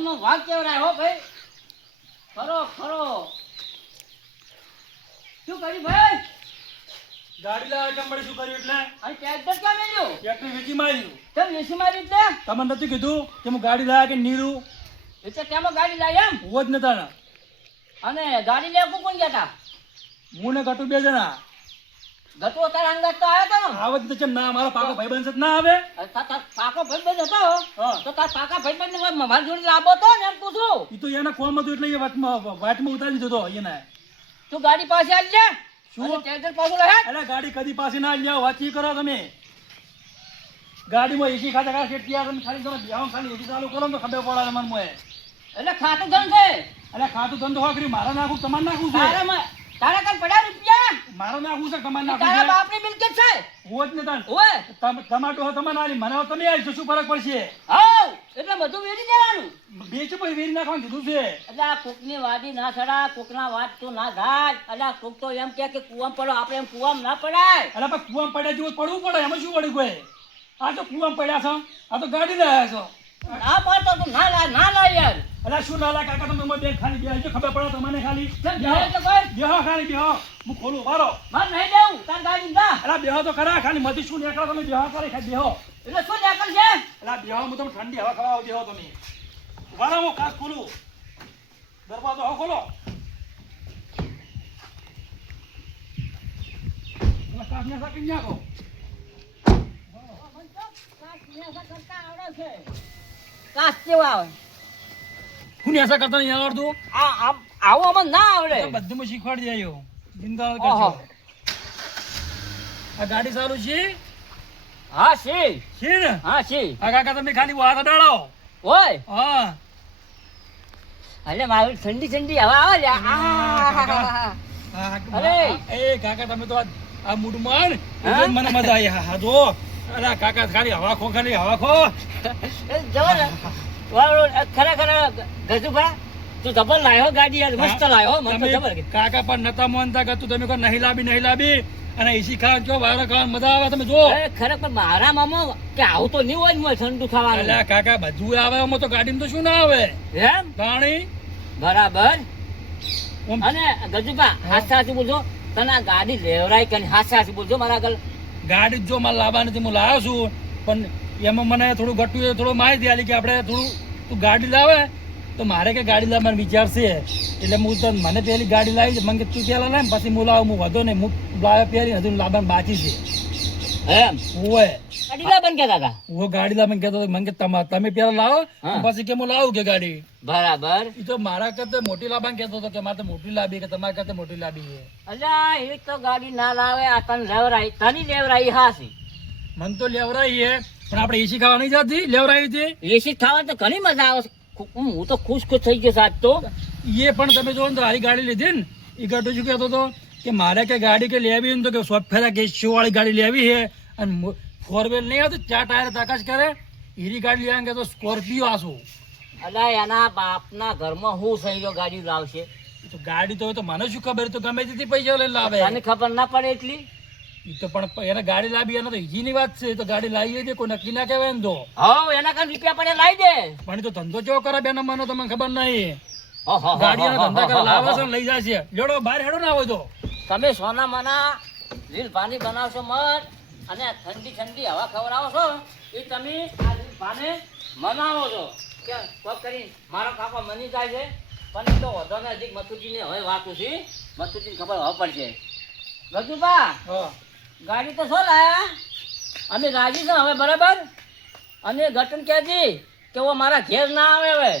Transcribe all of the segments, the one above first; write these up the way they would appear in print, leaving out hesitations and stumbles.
ગામનો વાઘ કેવરાય હો ભાઈ. ખરો ખરો. શું કર્યું ભાઈ? ગાડી લાવે કેમ પડે શું કર્યું એટલે આ ટ્રેક્ટર ક્યાં મેલ્યું? ટ્રેક્ટર વેચી માર્યું કેમ વેચી મારી એટલે? તમને નથી કીધું કે હું ગાડી લાવ્યા કે નીરું એટલે કેમાં ગાડી લાવી એમ? હોજ નતા અને ગાડી લેવા કોણ ગયા તા? હું ને ગટુ બે જણા ગતો તારા અંગત તો આવ્યો તો ને? આવત તો ચમ ના મારો પાકો ભાઈબંધ છે ના આવે તાર પાકો ભાઈબંધ હતો હા. તો તાર પાકા ભાઈબંધ ને મારી જોડે લાવો તો ને એમ પૂછું. એ તો એના કોમ હતું એટલે એ વાટમાં ઉતારી દીધો તો એને તું ગાડી પાસે આવી જા. શું? અને ટ્રેક્ટર પાછું રહે. અરે ગાડી કદી પાછી ના જાઓ વાતચીત કરો તમે ગાડીમાં એસી ખાતા ખાસ ત્યાં તમે ખાલી તમે બેહો ખાલી એસી ચાલુ કરો ને તો ખબર પડે તમને મોએ એટલે ખાતું ધન છે. અરે ખાતું ધંધો હા કરી મારા નાખું તમારે નાખું છે તારા કાન પડ્યા રૂપિયા? મારો નાખું છે તમારે નાખું તારા છે બાપની મિલકત છે. હોજ ને તાન ઓય ટમાટો હો તમારે આલી મને તમે આવી શું ફરક પડશે હાઉ એટલે બધું વેચી દેવાનું. બેચો પછી વેરી નાખવાનું કીધું છે એટલે આ કોકની વાડી ના ચડા, કોકના વાત તો ના થાય. એટલે આ કોક તો એમ કે કુવામાં પડો, આપણે એમ કુવામાં ના પડાય. અરે પણ કુવામાં પડ્યા જેવું પડવું પડે એમાં શું પડ્યું કોઈ આ તો કુવામાં પડ્યા છો આ તો ગાડી લાયા છો ના પાડતો તું ના લા યાર. અરે શું નાલા કાકા તમે બે ખાલી બે ખબર પડે તમને ખાલી કેમ જાય તો કોઈ? બેહો ખાલી બેહો હું ખોલું મારો માર નહીં દેવું તાર ગાડી ના. અરે બેહો તો ખરા ખાલી મતી શું નીકળો તમે બેહો કરી ખાલી બેહો એટલે શું નીકળ છે? અરે બેહો હું તમને ઠંડી હવા ખવાવ બેહો તમે વાળા હું ખાસ ખોલું દરવાજો હો ખોલો કાચ ને સાકી નાખો કાચ કેવા આવે? હું ને કરતા નહીં આવડતું આવું અમને ના આવડે. બધું માં શીખવાડી દેજો બિંદાસ ઓહો. કરજો આ ગાડી સારું છે હા છે. છે ને હા છે. આ કાકા તમે ખાલી વાત અડાડો ઓય હા એટલે મારું ઠંડી ઠંડી હવા આવે છે. અરે. એ કાકા તમે તો આ મૂડમાં હા? મને મજા આવી હા જો અરે કાકા ખાલી હવા ખો ખાલી હવા ખો જવો ને ખરેખર ગજુભા તું જબર લાયો ગાડી યાર મસ્ત લાયો મસ્ત તમે જબર. કાકા પણ નતા માનતા કે તું તમે કોઈ નહીં લાવી અને એસી ખાવા જો વાયરો ખાવા મજા આવે તમે જો અરે ખરેખર મારા મામા કે આવું તો નહીં હોય ને મોય ઠંડુ ખાવાનું. અલ્યા કાકા બધું આવે એમાં તો ગાડીમાં તો શું ના આવે એમ ગાણી બરાબર. ઓમ અને ગજુભા હાસ્ય હાસ્ય બોલજો તને આ ગાડી લેવરાય કે હાસ્ય હાસ્ય બોલજો મારા આગળ. ગાડી જો મારે લાવવા નથી હું લાવ્યો છું પણ એમાં મને થોડું ઘટું થોડું માહિતી આલી કે આપણે થોડું તું ગાડી લાવે તો મારે કે ગાડી લાવવાનો વિચાર છે એટલે હું તો મને પેલી ગાડી લાવી મને કે તું પેલા લાવ પછી હું લાવું હું વધો ને હું લાવે પેલી હજુ લાવવાનું બાકી છે એમ ઓય ગાડી લા બંધ કેતા હતા. હું ગાડી લાવવાનું કહેતો મને કે તમે પેલા લાવો હા. પછી કે હું લાવું કે ગાડી બરાબર. એ તો મારા કરતા મોટી લાવવાનું કહેતો હતો કે મારે તો મોટી લાવી કે તમારા કરતા મોટી લાવી છે અલ્યા એ તો ગાડી ના લાવે આ તને લેવરાઈ તની લેવરાઈ હાસી. મને તો લેવરાઈ છે પણ આપણે એસી ખાવા નહીં જતી લેવરાઈ છે એસી ખાવા તો ઘણી મજા આવે છે. હું તો ખુશ થઈ ગયો સાહેબ તો. એ પણ તમે જો ને તો હારી ગાડી લીધી ને એ ગાડી શું કહેતો હતો કે મારે કે ગાડી કે લેવી ને તો કે સોફેરા કે શો વાળી ગાડી લેવી છે અને ફોર વ્હીલ નહીં આવતી 4 ટાયર તાકાશ કરે એરી ગાડી લેવા કે તો સ્કોર્પિયો આસું અલ્યા એના બાપના ઘરમાં હું થઈ ગયો ગાડી લાવશે. તો ગાડી તો હોય તો મને શું ખબર એ તો ગમે તેથી પૈસા લઈને લાવે તને ખબર ના પડે એટલી. એ તો પણ એને ગાડી લાવી એને તો ઈજીની વાત છે એ તો ગાડી લાવી દે કોઈ નક્કી ના કહેવાય ને તો હવ એના કાન રૂપિયા પડે લાવી દે. પણ એ તો ધંધો કેવો કરે બેનો મને તમને ખબર નહીં ઓહો. ગાડીનો ધંધા કરે લાવે છે ને લઈ જાય છે જોડો બહાર હેડો ના હોય તો તમે સોના મના લીલ પાણી બનાવશો મત અને ઠંડી ઠંડી હવા ખવડાવો છો એ તમે આ લીલ પાને મનાવો છો કે પગ કરી મારો કાકો મની જાય છે પણ એ તો વધો ને હજી મથુજીને હવે વાતું છે મથુજીને ખબર હવે પડશે. ગજુબા હા ગાડી તો શું લાયા અમે રાજી છો હવે બરાબર. અને ગટન કહેજી કે ઓ મારા ઘેર ના આવે હવે.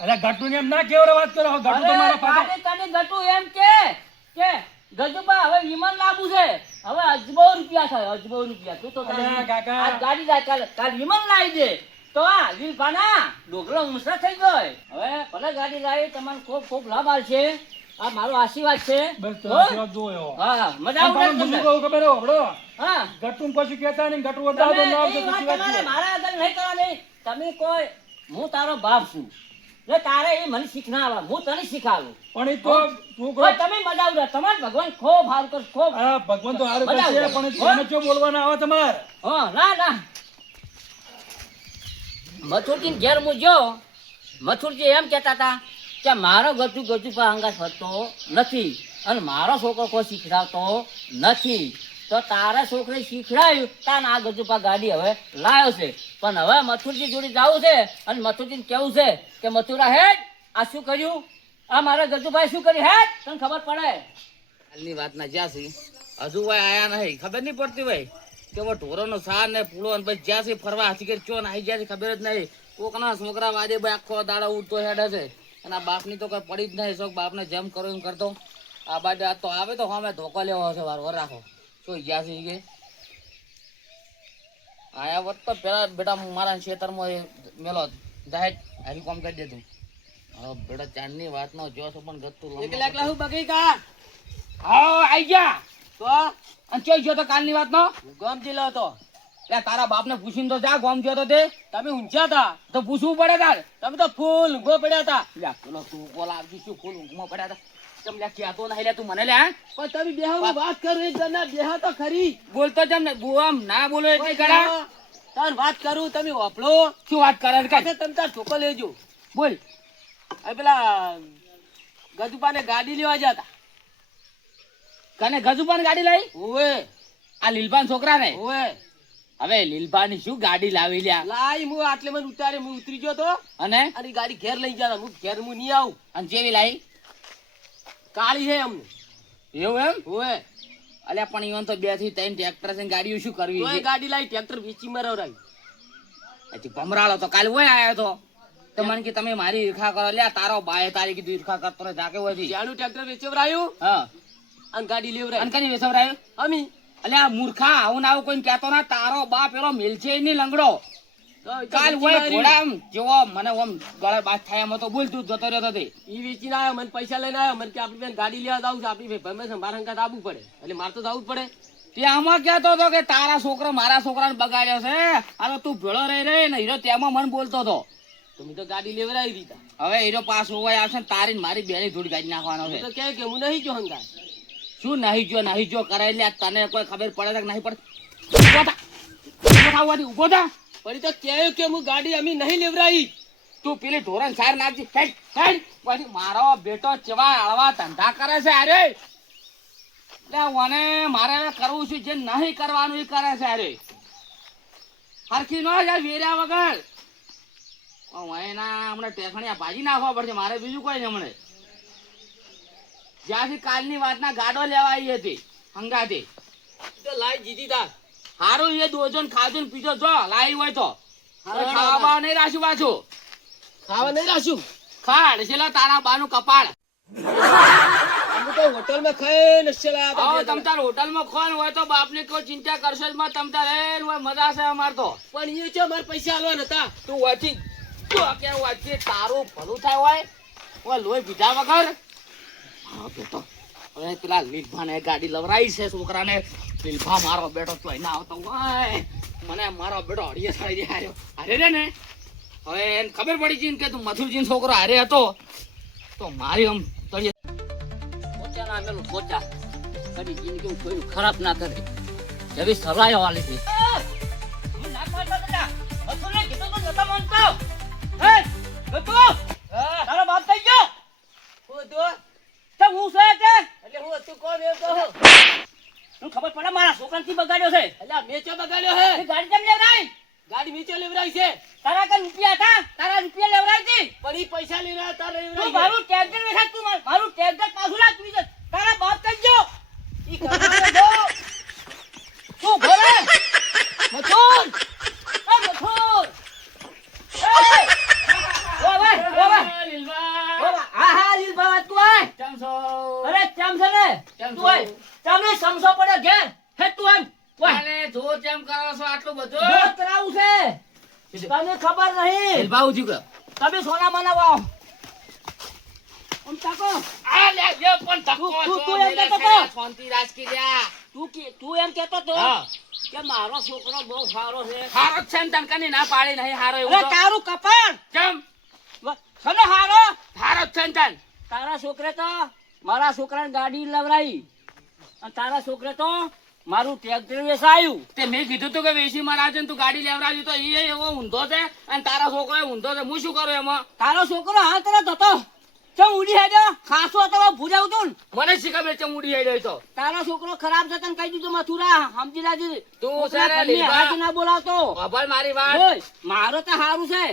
અરે ગટુ ને એમ ના કેવો વાત કરો ગટુ તો મારા પાપા તને ગટુ એમ કે ગજુબા હવે વિમાન લાવવું છે હવે અજબો રૂપિયા થાય અજબો રૂપિયા. તું તો અરે કાકા. આ ગાડી લાય કાલ વિમાન લાવી દે તો આ લીલપાના ડોગરો ઊંચા થઈ ગયો. હવે ભલે ગાડી લાવી તમને ખૂબ ખૂબ લાભ આવશે. આ મારો આશીર્વાદ છે. બસ તો હો? આશીર્વાદ જોયો હા મજા આવે પણ તમને? બીજું કહું ખબર હો હબળો હા ગટુ ને કશું કહેતા નહીં ગટુ તમે વધારે ના આવતો એ વાત પછી વાત તમારે છે. મારા આગળ નહીં કરવાની. તમે કોઈ હું તારો બાપ છું એટલે તારે એ મને શીખ ના આવે હું તને શીખાવું. પણ એ તો શું ઓય, કહો તમે મજા આવડે તમારે ભગવાન ખૂબ હારું કર ખૂબ. હા ભગવાન તો હારું બધા કરશે આવડે. પણ એને શું બોલવાના આવે તમારે હા ના ના મથુરજી ઘેર હું જો મથુરજી એમ કહેતા હતા કે મારો ગજુ પર અંગાત ફરતો નથી અને મારો છોકરો કોઈ શીખડાવતો નથી, તો તારા છોકરે શીખડાયું તાન આ ગજુપા ગાડી હવે લાવ્યો છે. પણ હવે મથુરજી જોડે જવું છે અને મથુરજીને કેવું છે કે મથુરા હેડ આ શું કર્યું, આ મારા ગજુભાઈ શું કર્યું, હેડ તને ખબર પડે. હાલની વાત ના જ્યાં છે હજુ ભાઈ આયા નહીં, ખબર નહીં પડતી ભાઈ કે હવે ઢોરોનો સાર ને પૂળો ને પછી જ્યાં છે ફરવા હાથી કે ચો નાહી જ્યાં છે ખબર જ નહીં. કોકના છોકરા વાજે ભાઈ આખો દાડો ઉઠતો હેડે છે અને આ બાપની તો કઈ પડી જ નહીં. શોખ બાપને જેમ કરો એમ કરતો. આ બાજુ આ તો આવે તો અમે ધોકો લેવો હશે વાર વર રાખો તો જ્યાં છે કે આયા વત તો પેલા બેટા મારા ખેતરમાં મેલો જાહેર હારી કામ કરી દેતું. હવે બેટા ચાંદની વાત નો જો છો પણ ગતું એકલા એકલા હું બગી કા હા આઈ ગયા તો અને ચોઈ ગયો તો કાલની વાત નો ગમ જિલ્લો હતો. એટલે તારા બાપને પૂછીને તો જા ગોમ ગયો તો તે તમે ઊંચા હતા, તો પૂછવું પડે તાર. તમે તો ફૂલ ઊંઘો પડ્યા હતા. લ્યા પેલો તું કોલ આવજી શું ફૂલ ઊંઘમાં પડ્યા હતા ચમ લ્યા કહેતો નહીં લે તું મને લે હા પણ તમે બેહો હું વાત કરું એક જણા બેહો તો ખરી. બોલતો જમ ને બુઆમ ના બોલો એટલી કરા તાર વાત કરું તમે ઓફલો શું વાત કરે છે કાંઈ? તમે તાર ઠોકો લેજો. બોલ હવે પેલા ગજુપાને ગાડી લેવા જતા. કને ગજુપાન ગાડી લાવી ઓવે આ લીલભાન છોકરા ને ઓવે હવે લીલભાની શું ગાડી લાવી લ્યા લાઈ હું આટલે મને ઉતારે હું ઉતરી ગયો તો અને અને ઈ ગાડી ઘેર લઈ જતા. હું ઘેર હું નહીં આવું. અને જેવી લાવી કાળી છે અમને. એવું એમ ઓવે અલ્યા પણ ઈવન તો 2 થી 3 ટ્રેક્ટર છે ગાડીઓ શું કરવી તોય છે ગાડી લાવી ટ્રેક્ટર વેચી મરાવરાવી. હજી ભમરાળો તો કાલ હોય આયો તો તો મને કે તમે મારી ઈર્ખા કરો લ્યા તારો બાએ તારી કીધું ઈર્ખા કરતો રહે જાકે હોય જાણું ટ્રેક્ટર વેચવરાયું હા અને ગાડી લેવરાવી. અને કની વેસવરાયો અમી અલ્યા મૂર્ખા આવું ને આવું કોઈને કહેતો ના તારો બા પેલો મિલશે નહીં લંગડો કાલ હોય ઘોડા આમ જેવો મને આમ ગળે બાદ થાય એમ તો બોલ તું જતો રહ્યો તો તે ઈ વેચીને આવ્યો, મને પૈસા લઈને આવ્યો. મને કે આપણી બેન ગાડી લેવા જાવું છે, આપણી ભાઈ ભાઈ મારા હંગાત આવવું પડે એટલે મારે તો જવું જ પડે. તે આમાં કહેતો હતો કે તારા છોકરો મારા છોકરાને બગાડ્યો છે આ તું ભેળો રહી રહી ને હીરો તેમાં મને બોલતો હતો. તો મેં તો ગાડી લેવરાવી દીધા. હવે હીરો પાસ હોવાય આવશે ને તારી ને મારી બેની થોડી ગાડી નાખવાનો હું છે. તો કહે કે હું નહીં જો હંગાત. શું નહીં જો કરાય લે તને કોઈ ખબર પડે કે નહીં પડે ઉભો થા ઉભો થા પણ ઈ તો કહ્યું કે હું ગાડી અમે નહીં લેવરાવી. તું પેલી ધોરણ સાર નાખજી હેડ હેડ પછી મારો બેટો ચવા હળવા ધંધા કરે છે અરે એટલે મને મારે કરવું છે જે નહીં કરવાનું એ કરે છે અરે હરખી ન જાય વેર્યા વગર એના હમણાં ટેસણિયા ભાજી નાખવા પડશે મારે બીજું કોઈ નહીં હમણે જ્યાંથી કાલની વાતના ગાડો લેવા આવી હતી હંગાથી તો લાઈ જીધી તા. હારું એ દોજો ને ખાજો ને પીજો જો લાવી હોય તો હારું ખાવા નહીં રાખ્યું પાછું ખાવા નહીં રાખ્યું. ખાડ છેલ્લા તારા બાનું કપાળ અમે તો હોટલમાં ખાઈને છેલ્લા આવો હતા. તમ તાર હોટલમાં ખોન હોય તો બાપની કોઈ ચિંતા કરશો જ માં તમ તાર હોય મજા છે અમાર તો પણ એ છે મારે પૈસા આલવાના હતા. તું વાંચી તું કે વાંચી તારું ભલું થાય હોય લોહી પીધા વગર મારો બેટો હવે પેલા લીલભાને ગાડી લવરાઈ છે છોકરાને લીલભા મારો બેટો તો ના આવતો હોય મને મારો બેટો હળીએ સાડી હાર્યો હારે રે ને હવે એને ખબર પડી ગઈ ને કે તું મથુરજી છોકરો હારે હતો તો મારી આમ તળિયે પોચા ના મેલું પોચા કદી જિંદગી કોઈનું ખરાબ ના કરે એવી સલાહ વાલી છે. તારો બાપ થઈ ગયો હું તો તો હું છે કે એટલે હું હતું કોણ એમ કહો. તું ખબર પડે મારા છોકરાથી બગાડ્યો છે એટલે આ મેચો બગાડ્યો હે. એ ગાડી કેમ લેવરાઈ ગાડી મેચો લેવરાવી છે. તારા કઈ રૂપિયા હતા તારા રૂપિયા લેવરાઈ હતી પણ ઈ પૈસા લઈને આવ્યા તારે તું લેવરાવી મારું ટ્રેક્ટર વેચા તું મારું ટ્રેક્ટર પાછું લાગ તું તારા બાપ થઈ ગયો ઈ કરવાનો જો. તું ભરે મથુર એ મથુર હા લીલ બાબા તું આય અરે ચમ છે ને તું આય તમે સમસો પડે ઘેર હે તું આમ અરે જો જેમ કરો છો આટલું બધું જો કરાવું છે તને ખબર નહીં લીલભા ઉઠી ગયો તમે સોના મનાવો આમ તાકો આ લે જે પણ ધક્કો તું એમ કહેતો તો? શાંતિ રાજકી લ્યા તું એમ કહેતો તો હા કે મારો છોકરો બહુ સારો છે હારો જ છે ને તને કની ના પાડી નહીં હારો એવું અરે તો તારું કપાળ કેમ સનો હારો હારો જ છે ને તને તારા છોકરે તો મારા છોકરાને ગાડી લવરાઈ અને તારા છોકરે તો મારું ટ્રેક્ટર વેચાયું. તે મેં કીધું તું કે વેસી મારા છે ને તું ગાડી લેવડાવી તો એ એવો ઊંધો છે અને તારા છોકરો એ ઊંધો છે હું શું કરું એમાં તારો છોકરો હા તરત હતો. ચમ ઉડી હેડ્યો? ખાસો હતો ભૂજાવ તું ને. મને શીખા મેં ચમુડી હેડ્યો તો તારો છોકરો ખરાબ છે તને કહી દીધું મથુરા સમજી લાજી. તું છોકરા છે ને ઘરની લીધા. હાથ ના બોલાવતો. અભલ મારી વાત ઓય, મારો તો હારું છે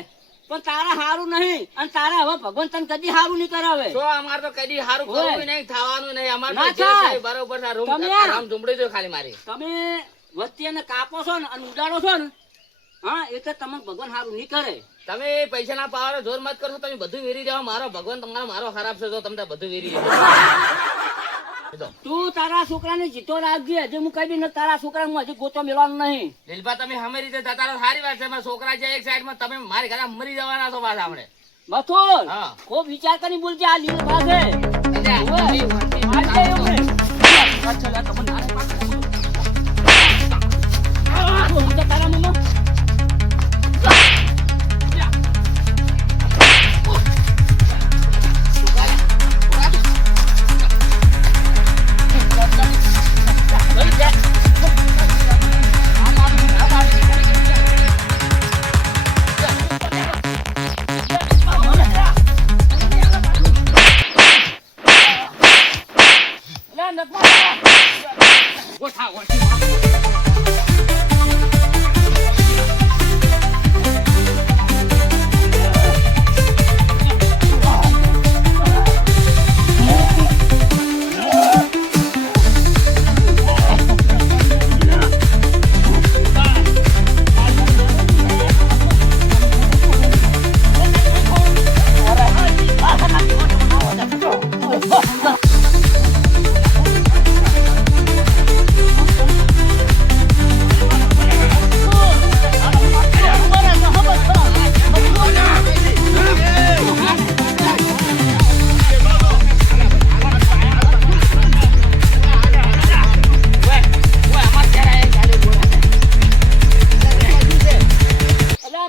પણ તારા હારું નહીં. અને તારા હવે ભગવાન તને કદી હારું નહીં કરાવે. તો અમાર તો કદી સારું ઓય. કરવું નહીં થવાનું નહીં અમાર તો ના જે થાય. છે બરોબર છે. રૂમ તમે આ- રામ ઝુંપડી જો ખાલી મારી તમે વચ્ચે એને કાપો છો ને અને ઉડાડો છો ને હા એટલે તમને ભગવાન હારું નહીં કરે. તમે પૈસા ના પાવર જોર મત કરશો તમે બધું વેરી દેવા મારો ભગવાન તમારો મારો ખરાબ છે જો તમે બધું વેરી દેવા તું તારા છોકરાને જીતો રાખજે. હજી હું કહી દઈ ને તારા છોકરાને હું હજી ગોતો મેળવાનું નહીં. લીલબા તમે હમે રીતે જતા રહો સારી વાત છે મારા છોકરા છે એક સાઈડ માં તમે મારી ઘરે મરી જવાના છો પાછા આપણે મથુર હા. ખૂબ વિચાર કરી બોલજે. આ લીલ પાસે તારા મમ્મા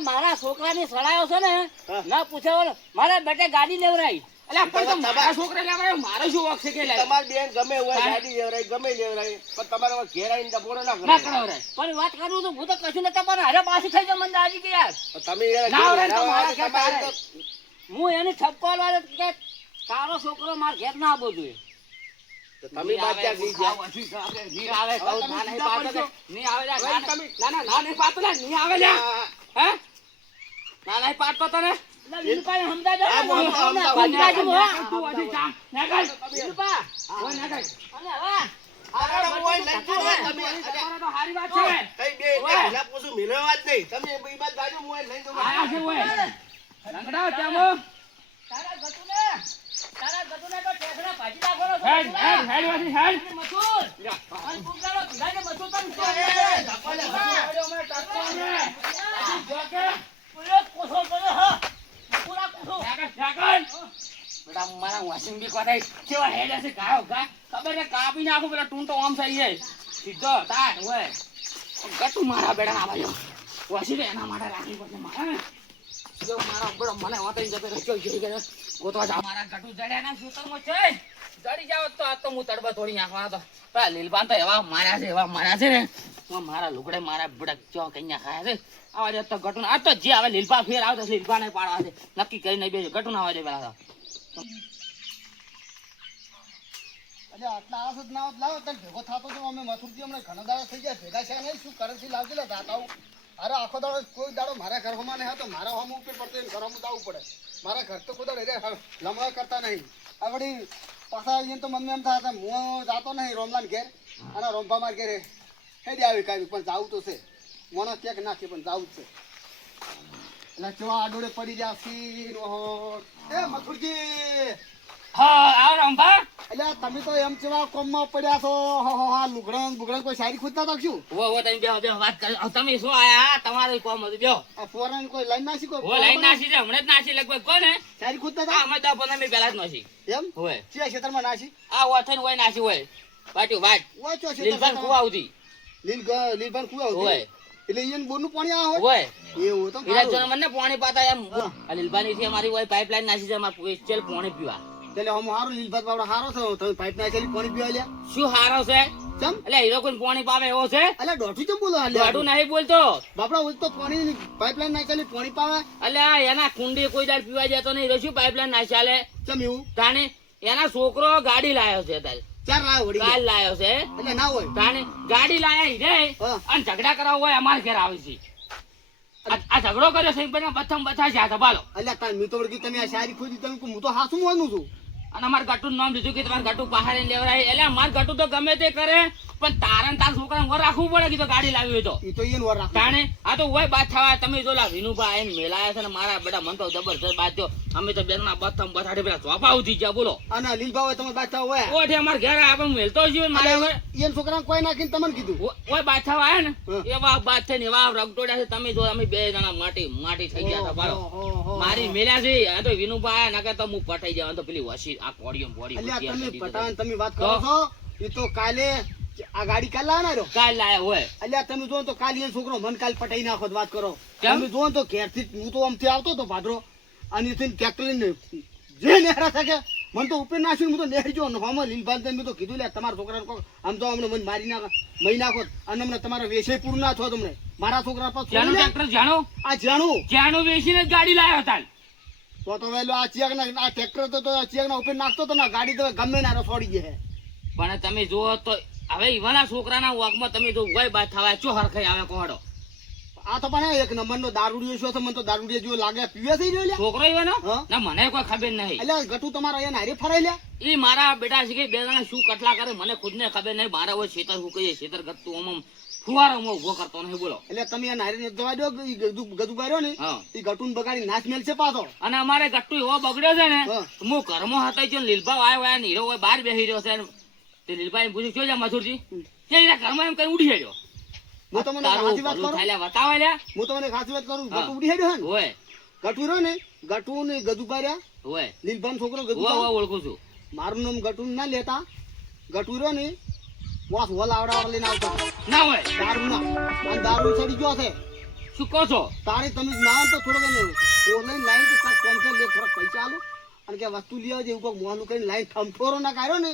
મારા છોકરાને સડાયો છે ને ના પૂછે મારા બેટે ગાડી લેવરાઈ. અલ્યા પણ તો મારા છોકરા લેવડાવ્યો મારો શું વખ છે કે લે તમારી બેન ગમે હોય ગાડી લેવરાય ગમે લેવરાય પણ તમારે હવે ઘેર આવીને ડફોડો ના ના કરો કરાવરાય પણ વાત કરું તો હું તો કશું નતા પણ હારે પાછી થઈ જાય મને દાદી કે યાર. તમે યાર ના આવડે તો ઘેર મારા આવો ઘેર તમારે તારે. તો- હું એને ઠપકો આલવાનો કે તારો છોકરો માર ઘેર ના આવવો જોઈએ. તો તમે બાચ્યા ગઈ ગયા. નહીં આવે કહું ના નહીં પાતો લે. નહીં આવે લે. ભાઈ, તમે- ના નહીં પાતો લે. નહીં આવે લે. હે ના નહીં પાડતો તને એટલે વિનુભાઈ સમજાવજો ને. હા, હું સમજાવું. સમજાવજો, હા. તું હજી જા. નાગલ. વિનુભા, ઓય નાગલ. અને હવે અરે, મોબાઈલ લઈ જાઓ, તમે- તમે. તમારે તો હારી વાત છે. કઈ બે ઓય. ઢીલા પૂછું મિલવા જ નહીં. તમે એ બાદ જાજો, મોબાઈલ લઈ જાઓ. આયા છે ઓય. લંગડા ત્યાંમાં. તારા ગતુને તો ટેસડા ભાજી નાખવાનો છે. હેડ હેડ હેડ વાથી હેડ. મથુર. અને પુંગાળો ભીડાઈને મથુર તને શું એ, કરે? ધક્કો લે, આવડ્યો મને ટક્કો ને. જો કે પૂરો કોસો કર્યો, હા. પૂરા કોસો. નાગલ નાગલ. બેટા મારા વોશિંગ બી કોટાઈ કેવા હેડ હશે ગાયો ગા ખબર છે કાપી નાખો પેલા ટૂંટો આમ થઈ જાય સીધો તાટ ઓય ગટુ મારા બેડા ના ભાઈઓ વોશી દે એના માટે રાખી પડશે મારે જો મારા બડો મને વાતઈ જતો રહ્યો જોઈ ગયો ગોતવા જા મારા ગટુ જડ્યા ના સુતરમાં છે જડી જાવ તો આ તો હું તડબા તોડી નાખવાનો તો પેલા લીલબાન તો એવા માર્યા છે ને મારા લુગડે મારા બડા ચો કઈયા ખાયા છે આવા દે તો ગટુ આ તો જે હવે લીલબા ફેર આવતો લીલબા ને પાડવા છે નક્કી કરીને બે ગટુ ના આવે દે પેલા તો અરે આટલા આસ જ ના હોત લાવો તને ભેગો થતો તો અમે મથુરજી હમણાં ઘણા દાડા થઈ ગયા ભેગા છે નહીં શું કરન્સી લાવજે લે દાતાઓ અરે આખો દાડો કોઈ દાડો મારા ઘર હોમાં નહીં હતો મારા હોમ ઉપર પડતો એને ઘર હોમ જવું પડે મારા ઘર તો કોઈ દાડો લમણા કરતા નહીં આ વળી પાછા અહીંયા તો મમ્મી એમ થાય હું જાતો નહીં રોમલાન ઘેર અને રોમભા માર ઘેર હેડી આવી કાઢી પણ જાવું તો છે મને કેક નાખે પણ જાવું જ છે એટલે કેવા આડોડે પડી ગયા સી એ મથુરજી હા આવ રંભા એટલે તમે તો એમ કેવા કોમમાં પડ્યા છો હા લુગડા બુગડા કોઈ શાયરી ખુદતા તો શું વો તમે બે વાત કરી તમે શું આયા તમારું કોમ હતું બેહો આ ફોરન કોઈ લાઈન નાસી કોઈ વો લાઈન નાસી છે હમણાં જ નાસી લગભગ કોને શાયરી ખુદતા આ હતા અમે 10-15 મિનિટ પહેલા જ નાસી એમ હોય ચિયા ક્ષેત્રમાં નાસી આ વથન હોય નાસી હોય બાટુ વાટ ઓય ચો લીલબાન ક્ષેત્ર કુવા ઉધી લીલબાન કુવા હોય એટલે ઈયન બોરનું પાણી આ હોય હોય એવું તો ઈરા જન મને પાણી પાતા એમ આ લીલબાની થી અમારી હોય પાઇપલાઈન નાસી છે અમાર ચેલ પાણી પીવા એટલે હમ હારો લીલભાત બાવડા હારો છો તમે પાઇપ ના ચાલી પાણી પીવા લ્યા શું હારો છે ચમ એટલે હીરો કોઈ પાણી પાવે એવો છે અલ્યા દોઢું ચમ બોલો દોઢું નહીં બોલતો બાપડા ઓય તો પાણી પાઇપલાઇન નાખેલી પાણી પાવે એટલે એના કુંડી કોઈ દાડ પીવા જતો નહીં હીરો શું પાઇપલાઇન ના ચાલે ચમ એવું તાણે એના છોકરો ગાડી લાયો છે તારે ચાર રાહ વળી કાલ લાયો છે એટલે ના હોય તાણે ગાડી લાયા હીરે હા. અને ઝઘડા કરાવવો હોય અમારે ઘેર આવે છે આ ઝઘડો કર્યો છે પણ બથમ બથા છે ભાલો અલ્યા તાર મેં તો વળી તમે આ શાયરી ખોદી તમે હું તો હાસું માનું છું અને અમારે ગટું નામ દીધું કે તમારે ગટું પહાડે લેવરાય એટલે અમારે ગટું તો ગમે તે કરે પણ તારા ને તાર છોકરા વર રાખવું પડે કે તો ગાડી લાવી હોય તો એ તો એને વાર રાખે તાણે આ તો હોય બાદ થવા તમે જો લા વિનુભા આઈને મેલાયા છે ને મારા બેટા મન તો જબરજસ્ત બાજ્યો અમે તો બેના બથમ બથાડે પેલા ચોપા ઉધી ગયા બોલો અને લીલભાઈ હોય તમે બાદશાહ હોય ઓઠે અમાર ઘેર આપણે મેલતો જ મારે હવે એને છોકરાને કોઈ નાખીને તમને કીધું ઓય બાછા આયા ને હા. એવા બાદ છે ને એવા રગટોડ્યા છે તમે જો અમે બે જણા માટી થઈ ગયા હતા બાળો મારી મેલ્યા છે આ તો વિનુભા આયા નકર તો હું પટાઈ જવાનું તો પેલી વસી આ પોડીઓ અલ્યા તમે પટાણ તમે વાત કરો છો એ તો કાલે આ ગાડી કાલ લાવના રહ્યો કાલ લાયા હોય અલ્યા તમે જો તો કાલ એ છોકરો મન કાલ પટાઈ નાખો તો વાત કરો કેમ? તમે જો તો ઘેરથી હું તો આમથી આવતો તો ભાદરો અને એથી ટ્રેક્ટર લઈને જે નેહરા থাকে મન તો ઉપર નાખ્યું હું તો નેહરી જો હમણાં લીલભાઈ મેં તો કીધું લે તમારા છોકરાને કહો આમ તો અમને મને મારી નાખો અને અમને તમારા વેસે પૂરું ના થો તમને મારા છોકરા પર જાણો ટ્રેક્ટર જાણો આ જાણું જાણો વેચીને જ ગાડી લાયા હતા તો વેલો આ ચિયાક ના આ ટ્રેક્ટર તો ચિયાક ના ઉપર નાખતો તો ને ગાડી તો ગમે ના છોડી જાય પણ તમે જુઓ તો હવે ઈવાના છોકરાના વાકમાં તમે જો વય બાદ થવા ચો હરખાઈ આવે કોહડો આ તો પણ એક નંબરનો દારૂડિયો છો તો મને તો દારૂડિયો જેવો લાગે પીવે થઈ રહ્યો લ્યા છોકરો ઈવાનો હા? ના મને કોઈ ખબર નહીં એટલે ગટુ તમારા અહીંયા નારી ફરાઈ લ્યા ઈ મારા બેટા છે કે બે જણા શું કટલા કરે મને ખુદને ખબર નહીં મારા હોય ખેતર હું કહીએ ખેતર ગતું આમ ફુવારોમાં ઉભો કરતો નહીં બોલો એટલે તમે આ નારી જવા દો ગજુ ગાર્યો ને હા એ ગટુન બગાડી નાશ મેલ છે પાછો અને અમારે ગટ્ટુ એવો બગડ્યો છે ને હા. હું ઘરમાં હતા જો લીલભાઈ આવ્યો હોય ને હીરો હોય બહાર બેસી રહ્યો છે તે લીલભાઈ પૂછ્યું શું છે મથુરજી કે એના ઘરમાં એમ કઈ ઉડી આવ્યો હું તમને તારું સાચી વાત ભલું કરું થાય લ્યા, બતાવે લ્યા. હું તમને સાચી વાત કરું હા. ગટુ ઉડી હેડ્યો હે ને હોય ગટુ રહ્યો ને ગટુ ને ગજુ ગાર્યા હોય લીલભાઈ છોકરો ગજુ હોય હોય, ઓળખું છું મારું નામ ગટુ ના લેતા ગટુ રહ્યો ને વાસ વલ આવડા લઈને આવતો ના હોય દારૂ ના અને દારૂ ચડી ગયો છે શું કહો છો તારે તમે ના તો થોડો ઓનલાઈન લાઈન તો કેન્સલ લે થોડા પૈસા આલો અને કે વસ્તુ લઈ આવજે એવું કોઈ મોનું કરીને લાઈન થમઠોરો ના કર્યો ને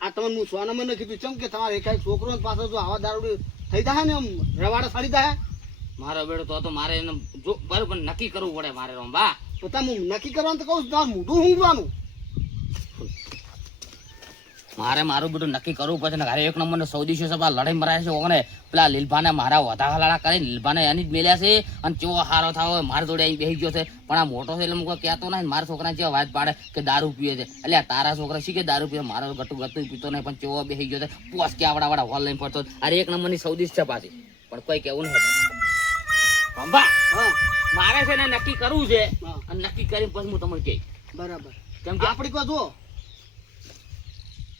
આ તમને હું સોનામાં ન કીધું ચમ કે તમારે એકાઈ છોકરો પાછો જો આવા દારૂ થઈ જાય ને આમ રવાડે સડી જાય મારો બેટો તો મારે એને જો બરોબર નક્કી કરવું પડે મારે રંબા તો તમે નક્કી કરવાનું તો કહું તમારે મોઢું ઊંઘવાનું મારે મારું બધું નક્કી કરવું પડશે ને ઘરે એક નંબર સૌદી છે પેલા લડાઈ મરાય છે ઓને પેલા લીલભાને મારા વધાલાડા કરીને લીલભાને એની જ મેલ્યા છે અને કેવો હારો થાવ મારા જોડે અહીં બેસી ગયો છે પણ આ મોટો છે એટલે હું કોઈ કહેતો નહીં મારા છોકરાને જેવા વાત પાડે કે દારૂ પીએ છે એટલે આ તારા છોકરા શીખે દારૂ પીએ મારો ગટું પીતો નહીં પણ કેવો બેસી ગયો છે પોસ કે આવડા હોલ લઈને પડતો અરે એક નંબરની સૌદી છે પાછી પણ કોઈ કેવું નહીં અંબા હા મારે છે ને નક્કી કરવું છે હા. અને નક્કી કરીને પછી હું તમને કહી બરાબર કેમ કે આપણે કહો જુઓ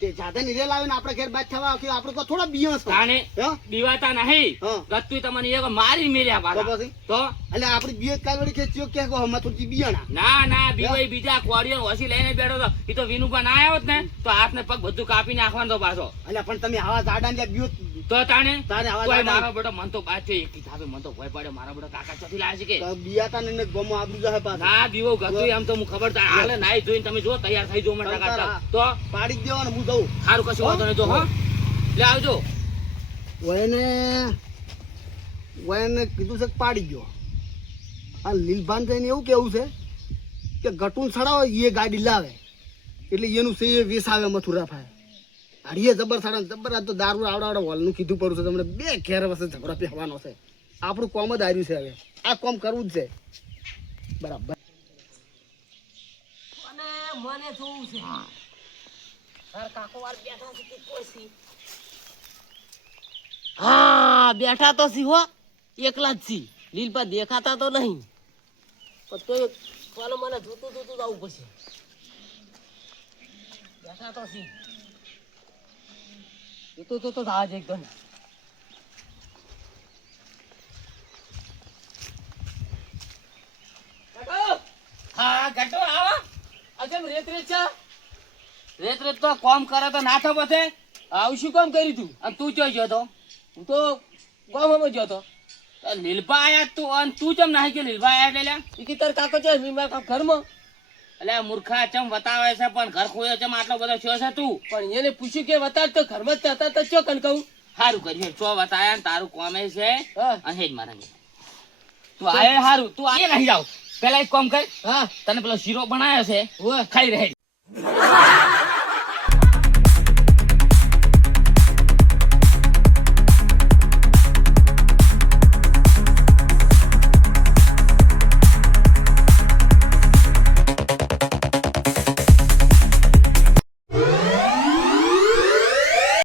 તે જાતે નીરે લાવીને આપણે ઘેર બાદ થવા કે આપણે કહો થોડા બિયાસ તાણે હા દીવાતા નહીં હા. ગત્તુ તમને એક મારી મેલ્યા તો પાછા પછી તો એટલે આપણે બિયત કાલ વળી કે ચિયો કે કહો હમણાં થોડી બિયાણા ના ના બીવાઈ બીજા કોડિયો વસી લઈને બેઠો તો એ તો વિનુભા ના આવ્યો જ ને તો હાથને પગ બધું કાપી નાખવાનો તો પાછો એટલે પણ તમે આવા જાડા ને બિયત તો તાણે તારે આવા કોઈ જાડા મારો બેટો મન તો બાદ છે એકથી થાપે મન તો ભય પડ્યો મારો બેટો કાકા ચોથી લાવે છે કે બિયાતા ને ગમો આબરૂ જશે પાછા ના બીવો ગતું એમ તો હું ખબર તા હાલે નાઈ જોઈને તમે જો તૈયાર થઈ જો મને ટકા તો પાડી જ દેવાનું હું દઉં સારું કશું વાંધો નહીં જો હો લે આવજો વયને કીધું છે કે પાડી ગયો આ લીલભાન થઈને એવું કેવું છે કે ગટુન સડાવો એ ગાડી લાવે એટલે એનું છે એ વેસ આવે મથુરા ફાય હડીએ જબર સડા જબર આ તો દારૂ આવડા હોલનું કીધું પડું છે તમને બે ઘેર વસે ઝઘડો પહેવાનો છે આપણું કોમ જ આવ્યું છે હવે આ કોમ કરવું જ છે બરાબર અને મને જોવું છે તાર કાકો વાર બેઠા છે કે કોઈ સી હા બેઠા તો સી હો એકલા જ સી લીલપા દેખાતા તો નહીં પણ તો ચાલો મને જોતું જોતું જવું પડશે બેઠા તો સી એ તો આજ એકદમ હા ગટો આવો અજમ રેત રેત છે રેત રેત તો કોમ કરે તો ના થો બસે આવું શું કામ કર્યું તું અને તું જોઈ ગયો તો હું તો ગામમાં ગયો તો લીલબા આયા તું અને તું કેમ નાહી ગયો લીલબા આયા એટલે લ્યા? એ કે તાર કાકો છે મેં મારા ઘરમાં એટલે મૂર્ખા ચમ બતાવે છે પણ ઘર ખોયો ચમ આટલો બધો થયો છે તું પણ એને પૂછ્યું કે વતાર તો ઘરમાં જ હતા તો ચો કન કહું. સારું કર્યું ચો બતાયા ને તારું કોમે છે હા અને જ મારા તું આયે સારું તું આયે નહીં જાવ પેલા એક કામ કર હા તને પેલો શીરો બનાવ્યો છે હોય ખાઈ રહે